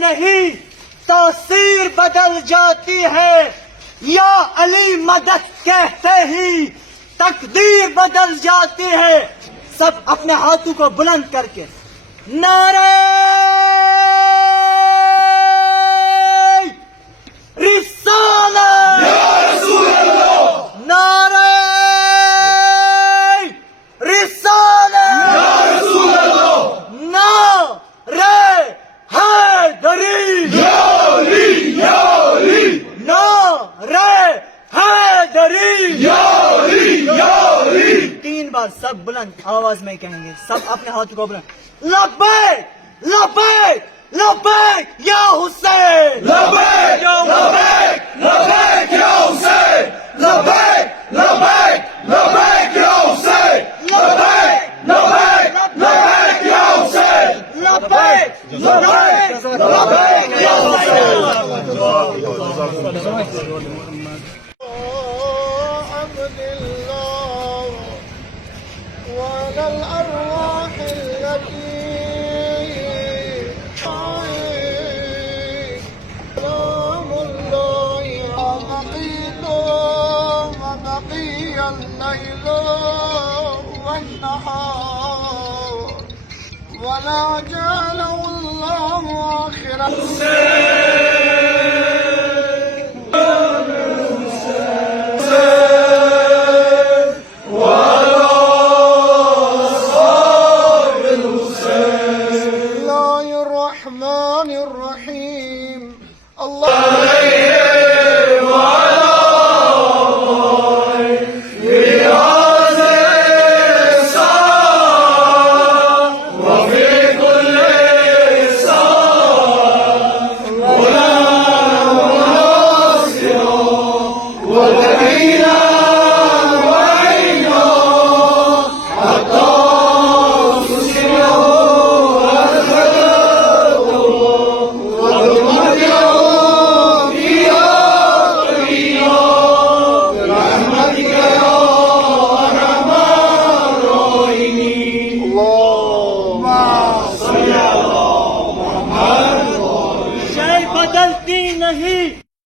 نہیں تاثیر بدل جاتی ہے، یا علی مدد کہتے ہی تقدیر بدل جاتی ہے. سب اپنے ہاتھوں کو بلند کر کے نعرہ رسالت یا رسول اللہ، نعرہ رسالت یا رسول اللہ، نعرہ حیدری یا علی یا علی، نعرہ حیدری یا علی یا علی. 3 بار سب بلند آواز میں کہیں گے، سب اپنے ہاتھوں کو بلند. لبیک لبیک لبیک یا حسین، لبیک لبیک لبیک یا حسین، لبیک لبیک لبیک یا حسین، لبیک لبیک لبیک یا حسین، لبیک لبیک لبیک یا حسین. عبد الله وعلى الأرواح التي سلام الله وبقيت وبقي الليل والنهار ولا جعله الله آخرا.